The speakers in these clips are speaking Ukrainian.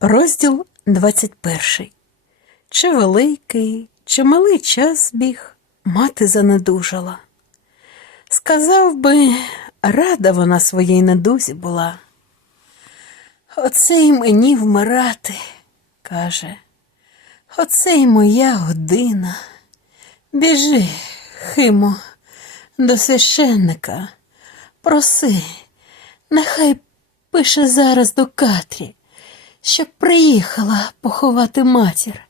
Розділ 21. Чи великий, чи малий час біг, мати занедужала. Сказав би, рада вона своїй недузі була. Оце й мені вмирати, каже. Оце й моя година. Біжи, Химо, до священника, проси, нехай пише зараз до Катрі, щоб приїхала поховати матір.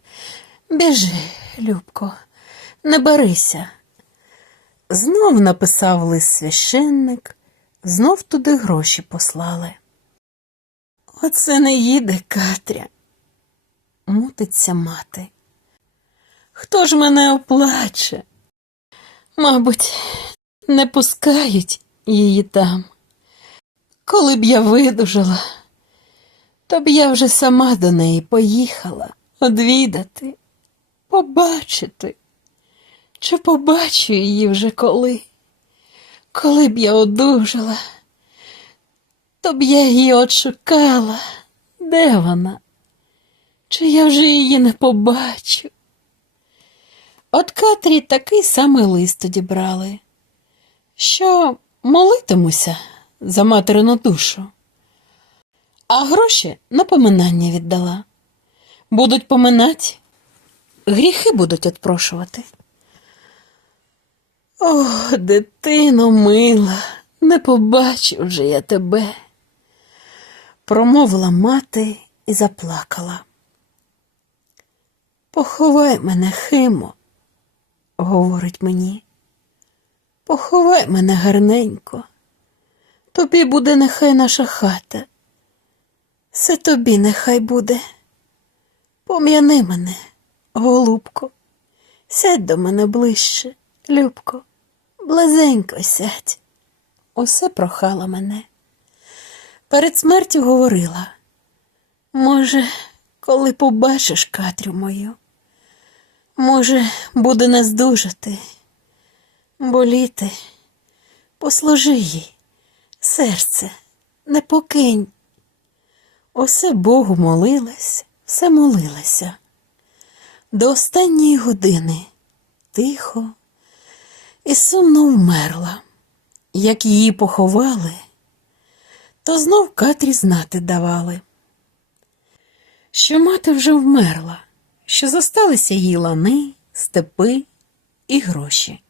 Біжи, Любко, не барися. Знов написав лист священник, знов туди гроші послали. Оце не їде Катря, мутиться мати. Хто ж мене оплаче? Мабуть, не пускають її там. Коли б я видужала, то б я вже сама до неї поїхала одвідати, побачити. Чи побачу її вже коли? Коли б я одужала, то б я її отшукала. Де вона? Чи я вже її не побачу? От Катрі такий самий лист одібрали, що молитимуся за материну душу, а гроші на поминання віддала. Будуть поминати, гріхи будуть отпрошувати. О, дитино мила, не побачив вже я тебе, промовила мати і заплакала. Поховай мене, Химо, говорить мені. Поховай мене гарненько. Тобі буде нехай наша хата. Все тобі нехай буде. Пом'яни мене, голубко, сядь до мене ближче, Любко, близенько сядь. Усе прохала мене. Перед смертю говорила. Може, коли побачиш Катрю мою, може, буде не здужати, боліти, послужи їй, серце, не покинь. Усе Богу молилась, все молилася. До останньої години тихо і сумно вмерла. Як її поховали, то знов Катрі знати давали, що мати вже вмерла, що зосталися їй лани, степи і гроші.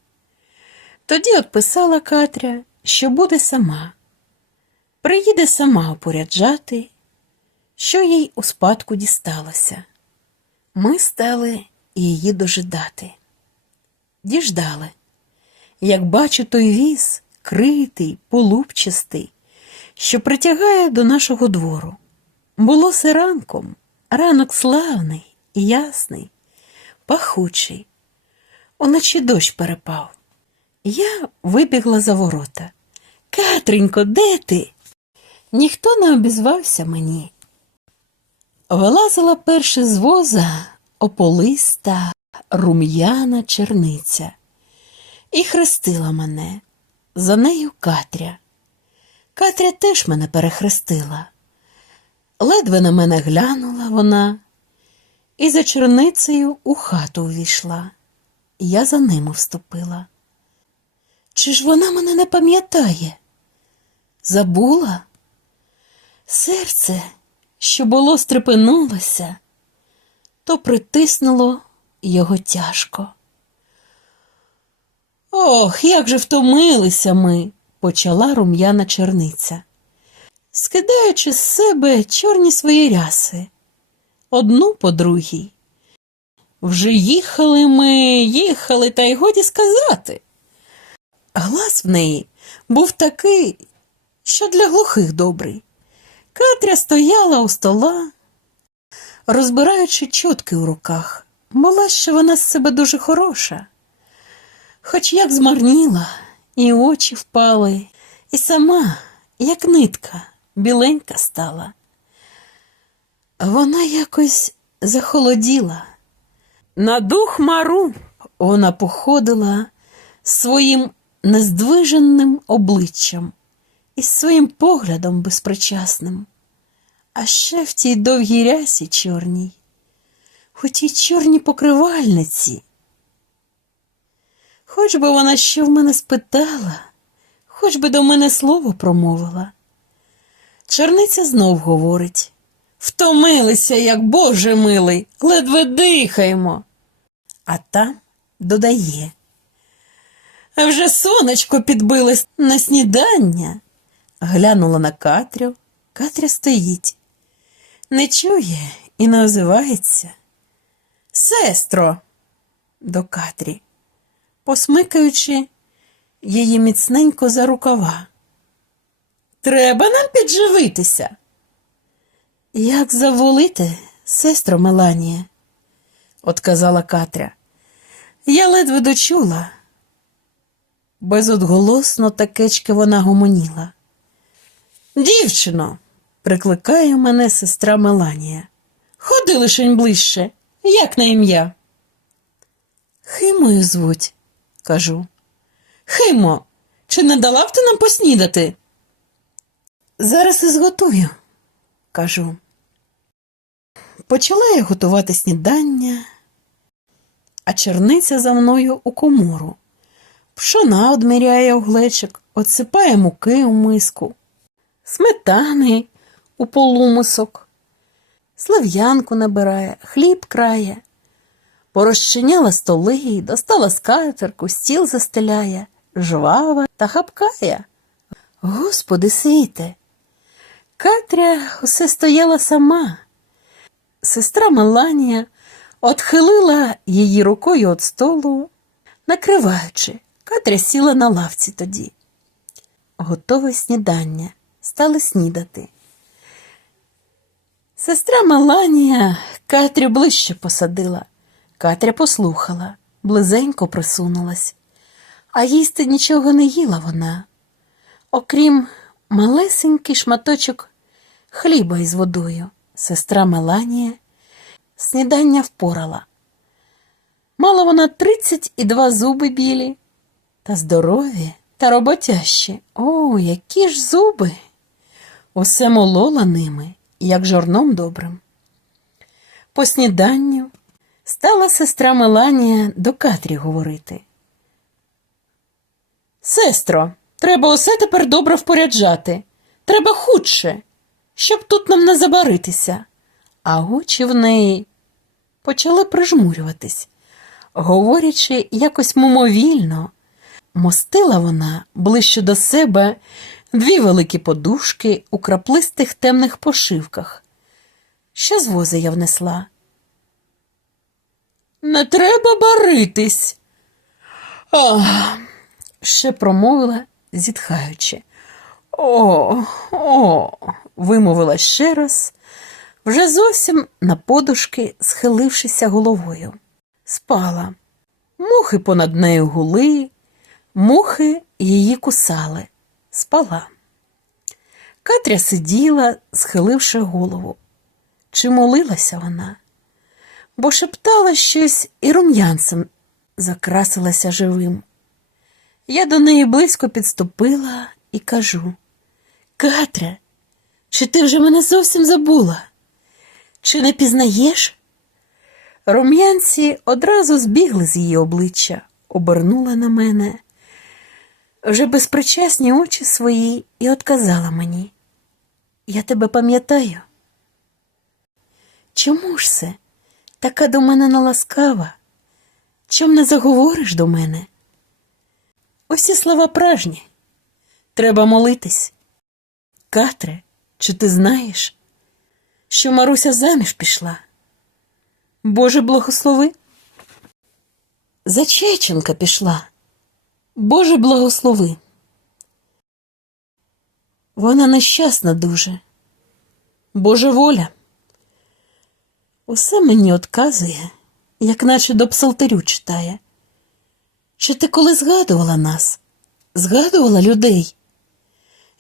Тоді отписала Катря, що буде сама, приїде сама опоряджати, що їй у спадку дісталося. Ми стали її дожидати. Діждали. Як бачу той віз, критий, полупчастий, що притягає до нашого двору. Було се ранком, ранок славний ясний, пахучий. Уночі дощ перепав. Я вибігла за ворота. Катренько, де ти? Ніхто не обізвався мені. Вилазила перше з воза ополиста рум'яна черниця і хрестила мене. За нею Катря. Катря теж мене перехрестила. Ледве на мене глянула вона і за черницею у хату увійшла. Я за ними вступила. Чи ж вона мене не пам'ятає? Забула? Серце, що було стрепенулося, то притиснуло його тяжко. Ох, як же втомилися ми, почала рум'яна черниця, скидаючи з себе чорні свої ряси, одну по другій. Вже їхали ми, їхали, та й годі сказати. Глас в неї був такий, що для глухих добрий. Катря стояла у стола, розбираючи чотки в руках. Була ще вона з себе дуже хороша. Хоч як змарніла, і очі впали, і сама, як нитка, біленька стала. Вона якось захолоділа. На дух мару вона походила своїм нездвиженним обличчям і своїм поглядом безпричасним. А ще в тій довгій рясі чорній, у тій чорній покривальниці. Хоч би вона що в мене спитала, хоч би до мене слово промовила. Черниця знов говорить Втомилися, як Боже милий, ледве дихаємо. А там додає. А вже сонечко підбилось на снідання. Глянула на Катрю. Катря стоїть. Не чує і не озивається. Сестро, до Катрі, посмикаючи її міцненько за рукава. Треба нам підживитися. Як заволити, сестро Меланія, отказала Катря. Я ледве дочула. Безодголосно такечки вона гомоніла. Дівчино, прикликає мене сестра Меланія. Ходи лишень ближче, як на ім'я. Химою звуть, кажу. Химо, чи не дала б ти нам поснідати? Зараз і зготую, кажу. Почала я готувати снідання, а черниця за мною у комору. Пшона одміряє оглечик, отсипає муки у миску, сметани у полумисок, слив'янку набирає, хліб крає, порозчиняла столи, достала скатерку, стіл застеляє, жвава та хапкає. Господи світе! Катря усе стояла сама. Сестра Меланія отхилила її рукою від столу, накриваючи. Катря сіла на лавці тоді. Готове снідання. Стали снідати. Сестра Меланія Катрю ближче посадила. Катря послухала, близенько присунулась, а їсти нічого не їла вона, окрім малесенький шматочок хліба із водою. Сестра Меланія снідання впорала. Мала вона тридцять і два зуби білі, та здорові та роботящі. О, які ж зуби! Усе молола ними, як жорном добрим. По сніданню стала сестра Меланія до Катрі говорити. Сестро, треба усе тепер добре впоряджати. Треба худше, щоб тут нам не забаритися. А очі в неї почали прижмурюватись, говорячи якось мимовільно. Мостила вона ближче до себе дві великі подушки у краплистих темних пошивках. Ще з воза я внесла. Не треба баритись. Ах, ще промовила, зітхаючи. О, о, вимовила ще раз, вже зовсім на подушки, схилившися головою. Спала. Мухи понад нею гули, мухи її кусали. Спала. Катря сиділа, схиливши голову. Чи молилася вона? Бо шептала щось і рум'янцем закрасилася живим. Я до неї близько підступила і кажу Катря, чи ти вже мене зовсім забула? Чи не пізнаєш? Рум'янці одразу збігли з її обличчя, обернула на мене вже безпричасні очі свої і отказала мені. Я тебе пам'ятаю. Чому ж це? Така до мене наласкава? Чом не заговориш до мене? Усі слова пражні. Треба молитись. Катре, чи ти знаєш, що Маруся заміж пішла? Боже благослови. Зачеченка пішла. Боже благослови. Вона нещасна дуже. Божа воля. Усе мені отказує, як наче до псалтирю читає. Чи ти коли згадувала нас, згадувала людей?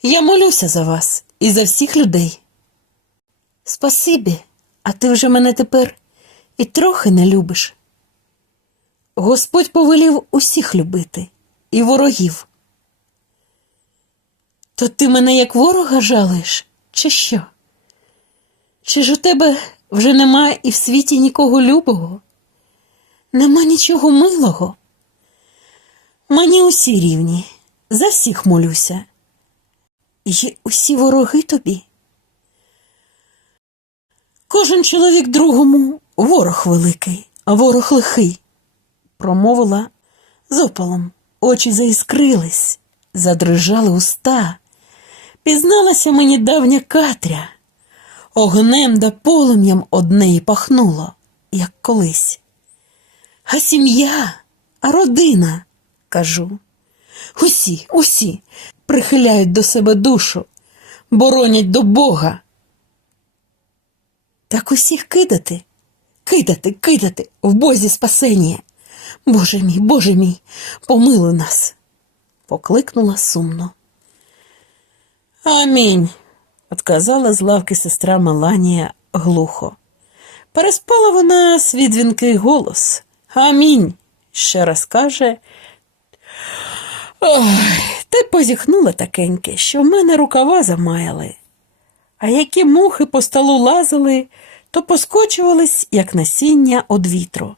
Я молюся за вас і за всіх людей. Спасибі, а ти вже мене тепер і трохи не любиш. Господь повелів усіх любити і ворогів. То ти мене як ворога жалиш, чи що? Чи ж у тебе вже нема і в світі нікого любого? Нема нічого милого? Мені усі рівні, за всіх молюся. І усі вороги тобі. Кожен чоловік другому ворог великий, а ворог лихий, промовила з опалом. Очі заіскрились, задрижали уста. Пізналася мені давня Катря, огнем да полум'ям однеї пахнуло, як колись. А сім'я, а родина, кажу. Усі, усі прихиляють до себе душу, боронять до Бога. Так усіх кидати, кидати, кидати в бозі спасення. Боже мій, Боже мій, помилуй нас, покликнула сумно. Амінь, отказала з лавки сестра Меланія глухо. Переспала вона свій голос. Амінь, ще раз каже. Ой, та позіхнула такеньке, що в мене рукава замаяли. А які мухи по столу лазили, то поскочувались, як насіння од вітру.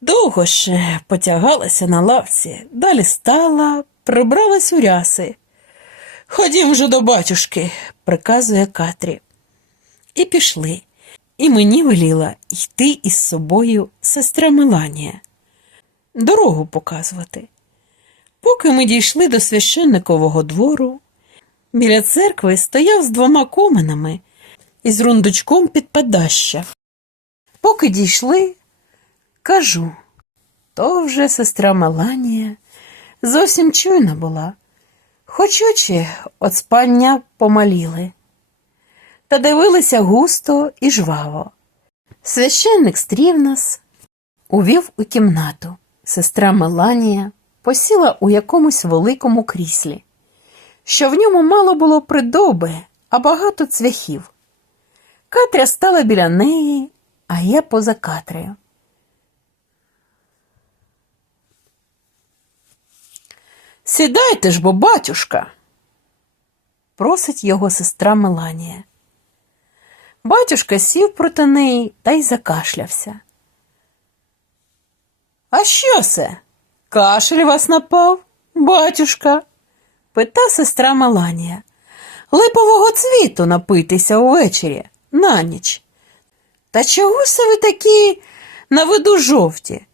Довго ще потягалася на лавці, далі стала, прибралась у ряси. Ходім вже до батюшки, приказує Катрі. І пішли, і мені веліла йти із собою сестра Меланія, дорогу показувати. Поки ми дійшли до священникового двору, біля церкви стояв з двома коменами з рундучком під падаща. Поки дійшли, кажу, то вже сестра Меланія зовсім чуйна була, хоч очі от спання помаліли, та дивилися густо і жваво. Священник стрів нас, увів у кімнату. Сестра Меланія посіла у якомусь великому кріслі, що в ньому мало було придоби, а багато цвяхів. Катря стала біля неї, а я поза Катрею. Сідайте ж, бо батюшка, просить його сестра Меланія. Батюшка сів проти неї та й закашлявся. А що це? Кашель вас напав, батюшка? пита сестра Меланія. Липового цвіту напитися увечері, на ніч. Та чого це ви такі на виду жовті?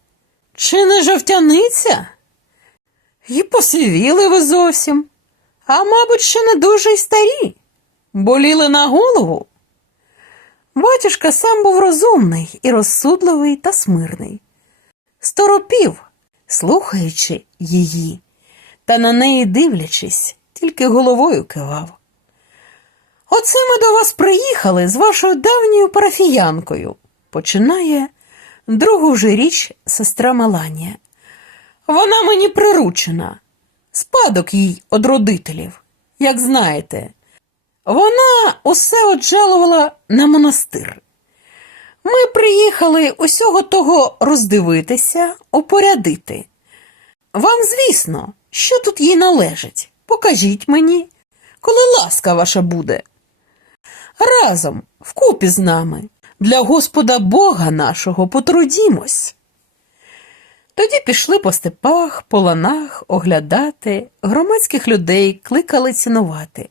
Чи не жовтяниця? І посивіли ви зовсім, а мабуть, ще не дуже й старі. Боліли на голову. Батюшка сам був розумний і розсудливий та смирний. Сторопів, слухаючи її, та на неї дивлячись, тільки головою кивав. Оце ми до вас приїхали з вашою давньою парафіянкою, починає другу вже річ сестра Меланія. Вона мені приручена, спадок їй од родителів, як знаєте. Вона усе оджалувала на монастир. Ми приїхали усього того роздивитися, упорядити. Вам, звісно, що тут їй належить. Покажіть мені, коли ласка ваша буде. Разом, вкупі з нами, для Господа Бога нашого потрудімось. Тоді пішли по степах, по ланах оглядати, громадських людей кликали цінувати.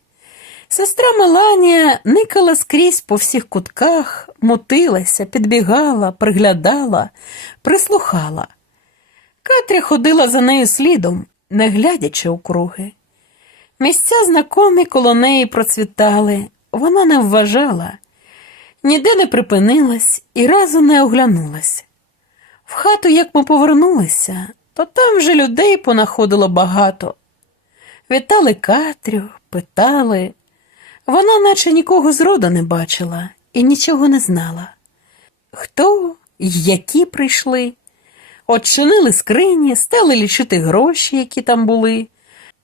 Сестра Меланія никала скрізь по всіх кутках, мотилася, підбігала, приглядала, прислухала. Катря ходила за нею слідом, не глядячи у круги. Місця знакомі коло неї процвітали, вона не вважала, ніде не припинилась і разу не оглянулась. В хату, як ми повернулися, то там вже людей понаходило багато. Вітали Катрю, питали. Вона наче нікого зроду не бачила і нічого не знала. Хто які прийшли, Отчинили скрині, стали лічити гроші, які там були.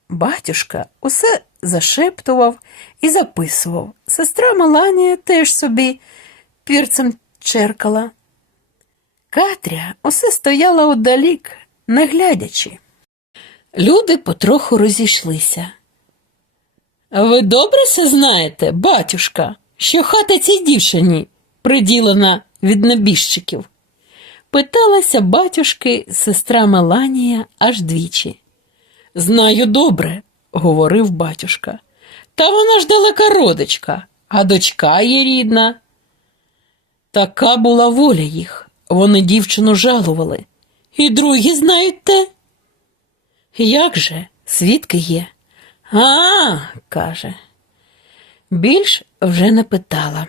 Батюшка усе зашептував і записував. Сестра Меланія теж собі пірцем черкала. Катря усе стояла одалік, не глядячи. Люди потроху розійшлися. Ви добре все знаєте, батюшка? що хата цій дівчині приділена від небіжчиків? Питалася батюшки сестра Меланія аж двічі. Знаю добре, говорив батюшка. Та вона ж далека родичка, а дочка є рідна. Така була воля їх. Вони дівчину жалували. І другі знають те. Як же, свідки є? А, каже. Більш вже не питала.